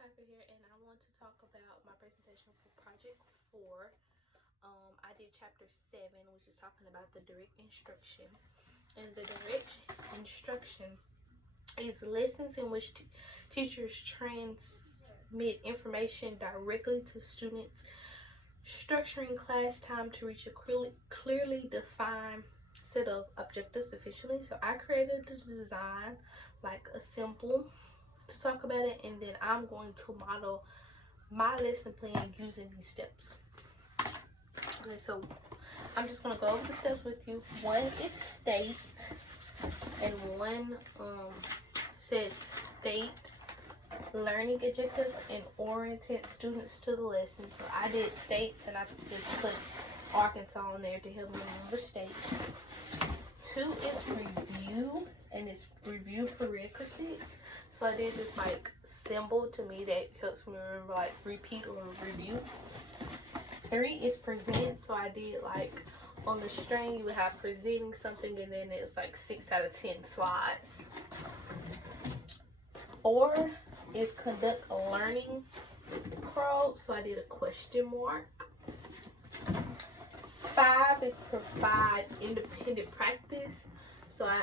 Tucker here, and I want to talk about my presentation for Project 4. I did Chapter 7, which is talking about the direct instruction. And the direct instruction is lessons in which teachers transmit information directly to students, structuring class time to reach a clearly defined set of objectives efficiently. So I created the design, like a simple, to talk about it, and then I'm going to model my lesson plan using these steps. Okay, so I'm just going to go over the steps with you. One is state, and one says state learning objectives and oriented students to the lesson. So I did states, and I just put Arkansas on there to help me remember states. 2 is review, and it's review prerequisites. So I did this like symbol to me that helps me remember like repeat or review. 3 is present. So I did like on the string you would have presenting something, and then it's like 6 out of 10 slides. 4 is conduct a learning probe. So I did a question mark. 5 is provide independent practice. So I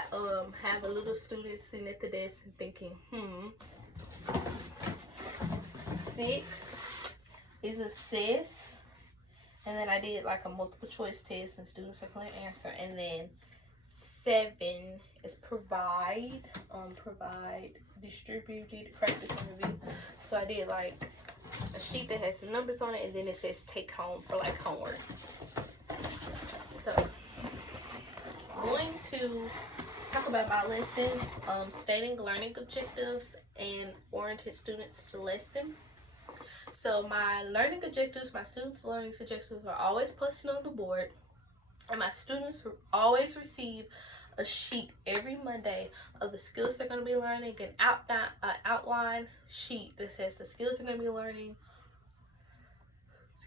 have a little student sitting at the desk and thinking, 6 is assess, and then I did like a multiple choice test and students are clear answer. And then 7 is provide distributed practice and review. So I did like a sheet that has some numbers on it, and then it says take home for like homework. So going to talk about my lesson, stating learning objectives and oriented students to lesson. So my learning objectives, my students' learning objectives are always posted on the board, and my students always receive a sheet every Monday of the skills they're going to be learning, an outline sheet that says the skills they're going to be learning,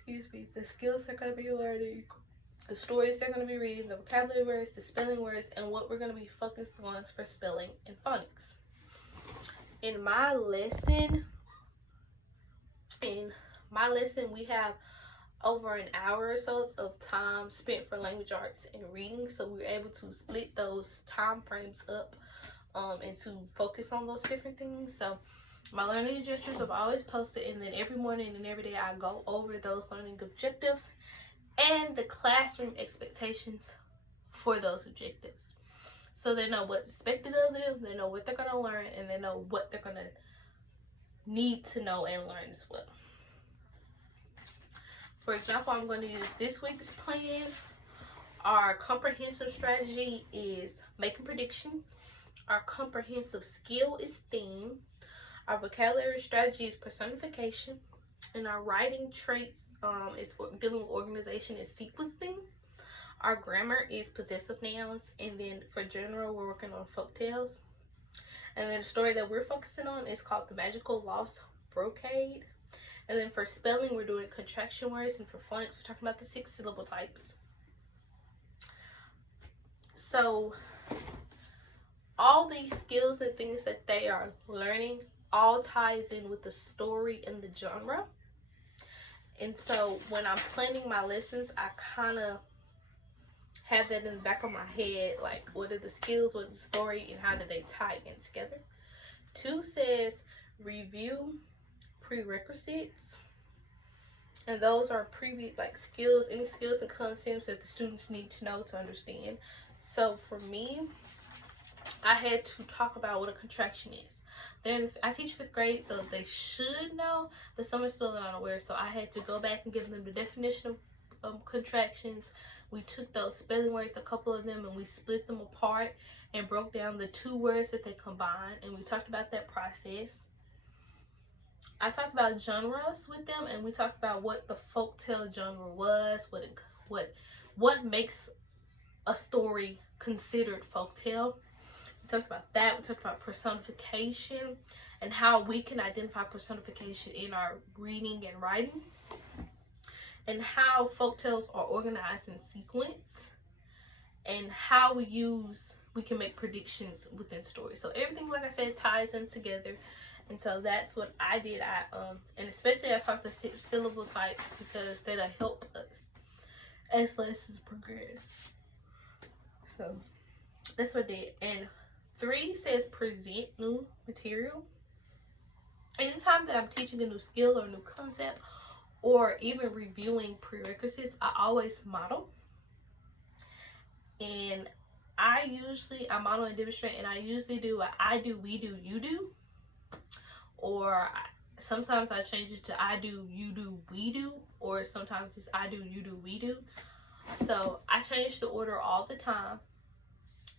the skills they're going to be learning, the stories they're going to be reading, the vocabulary words, the spelling words, and what we're going to be focused on for spelling and phonics. In my lesson, we have over an hour or so of time spent for language arts and reading, so we were able to split those time frames up and to focus on those different things. So my learning objectives have always posted, and then every morning and every day I go over those learning objectives and the classroom expectations for those objectives. So they know what's expected of them, they know what they're going to learn, and they know what they're going to need to know and learn as well. For example, I'm going to use this week's plan. Our comprehensive strategy is making predictions. Our comprehensive skill is theme. Our vocabulary strategy is personification. And our writing traits is dealing with organization and sequencing. Our grammar is possessive nouns. And then for general, we're working on folktales. And then the story that we're focusing on is called The Magical Lost Brocade. And then for spelling, we're doing contraction words. And for phonics, we're talking about the 6-syllable types. So all these skills and things that they are learning all ties in with the story and the genre. And so when I'm planning my lessons, I kind of have that in the back of my head, like what are the skills, what is the story, and how do they tie in together. 2 says review prerequisites, and those are previous like skills, any skills and concepts that the students need to know to understand. So for me, I had to talk about what a contraction is. Then I teach 5th grade, so they should know, but some are still not aware. So I had to go back and give them the definition of contractions. We took those spelling words, a couple of them, and we split them apart and broke down the 2 words that they combined, and we talked about that process. I talked about genres with them, and we talked about what the folktale genre was, what makes a story considered folktale. We talked about that. We talked about personification and how we can identify personification in our reading and writing, and how folktales are organized in sequence, and how we can make predictions within stories. So everything, like I said, ties in together. And so that's what I did. And especially I taught the 6 syllable types because that'll help us as lessons progress. So that's what I did. And 3 says present new material. Anytime that I'm teaching a new skill or a new concept or even reviewing prerequisites, I always model. And I model and demonstrate, and I usually do a I do, we do, you do. Or sometimes I change it to I do, you do, we do. Or sometimes it's I do, you do, we do. So I change the order all the time,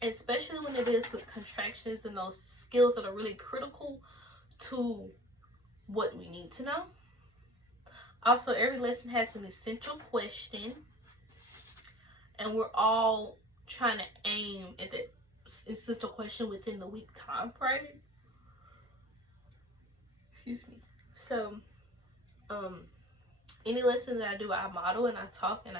especially when it is with contractions and those skills that are really critical to what we need to know. Also, every lesson has an essential question, and we're all trying to aim at the essential question within the week time frame. Excuse me. So, any lesson that I do, I model and I talk, and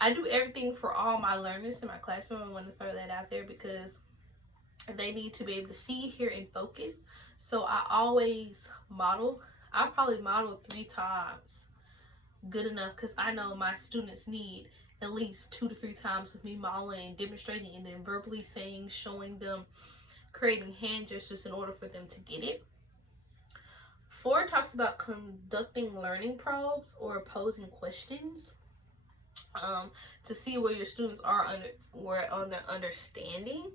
I do everything for all my learners in my classroom. I want to throw that out there because they need to be able to see, hear, and focus. So I always model. I probably model 3 times good enough because I know my students need at least 2 to 3 times of me modeling, demonstrating, and then verbally saying, showing them, creating hand gestures in order for them to get it. 4 talks about conducting learning probes or posing questions to see where your students are on their understanding.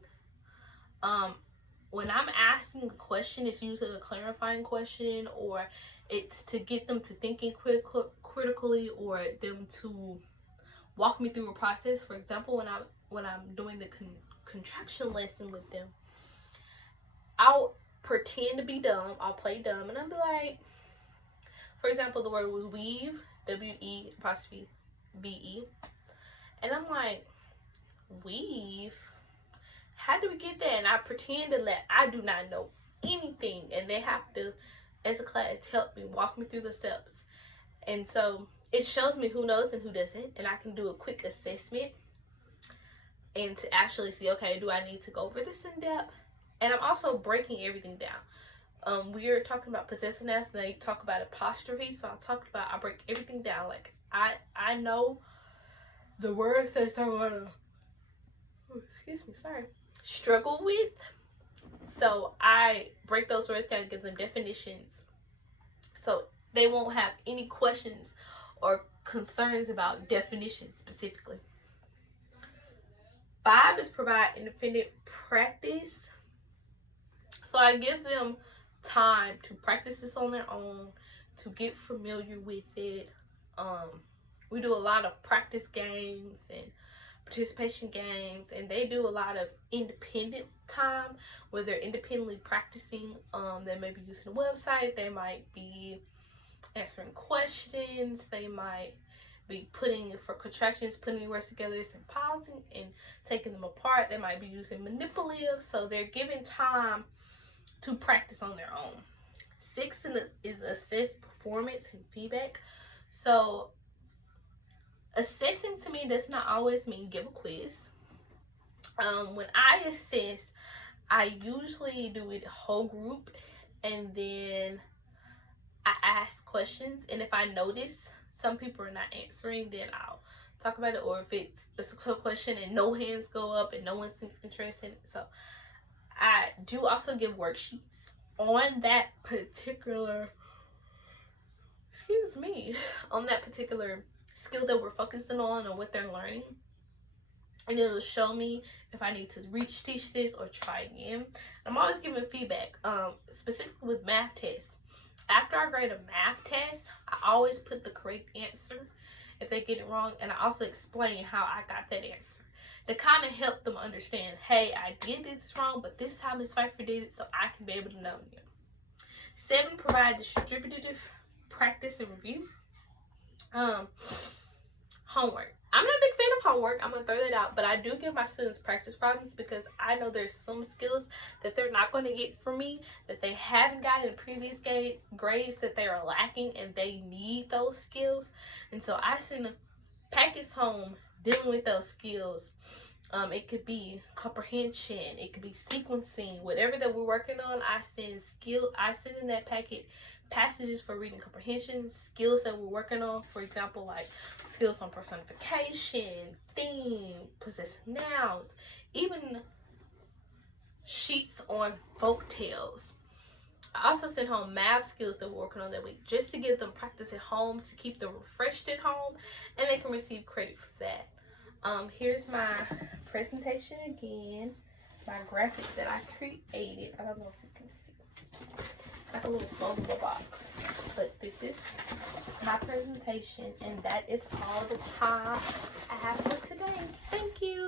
When I'm asking a question, it's usually a clarifying question, or it's to get them to thinking critically, or them to walk me through a process. For example, when I'm doing the contraction lesson with them, I'll pretend to be dumb. I'll play dumb, and I'll be like, for example, the word was weave, W-E-B-E, and I'm like, weave? How do we get that? And I pretend to I do not know anything, and they have to, as a class, help me, walk me through the steps. And so it shows me who knows and who doesn't, and I can do a quick assessment and to actually see, okay, do I need to go over this in depth? And I'm also breaking everything down. We are talking about possessiveness, and they talk about apostrophe, so I break everything down. Like, I know the words that they're gonna, struggle with. So I break those words down and give them definitions, so they won't have any questions or concerns about definitions specifically. 5 is provide independent practice. So I give them time to practice this on their own, to get familiar with it. We do a lot of practice games and participation games, and they do a lot of independent time where they're independently practicing. They may be using a website, they might be answering questions, they might be putting words together and pausing and taking them apart. They might be using manipulative, so they're given time to practice on their own. 6 is assess performance and feedback. So assessing to me does not always mean give a quiz. When I assess, I usually do it whole group, and then I ask questions, and if I notice some people are not answering, then I'll talk about it. Or if it's a question and no hands go up and no one seems interested. So I do also give worksheets on that particular skill that we're focusing on and what they're learning, and it'll show me if I need to teach this or try again. I'm always giving feedback, specifically with math tests. After I grade a math test, I always put the correct answer if they get it wrong, and I also explain how I got that answer to kind of help them understand, hey, I did this wrong, but this time Ms. Pfeiffer did it, so I can be able to know you. 7, provide distributive practice and review. Homework. I'm not a big fan of homework. I'm going to throw that out. But I do give my students practice problems because I know there's some skills that they're not going to get from me, that they haven't gotten in previous grades, that they are lacking, and they need those skills. And so I send packets home dealing with those skills It could be comprehension, it could be sequencing, whatever that we're working on. I send in that packet passages for reading comprehension, skills that we're working on. For example, like skills on personification, theme, possessive nouns, even sheets on folk tales. I also sent home math skills that we're working on that week, just to give them practice at home, to keep them refreshed at home, and they can receive credit for that. Here's my presentation again, my graphics that I created. I don't know if you can see, it's like a little foldable box, but this is my presentation, and that is all the time I have for today. Thank you.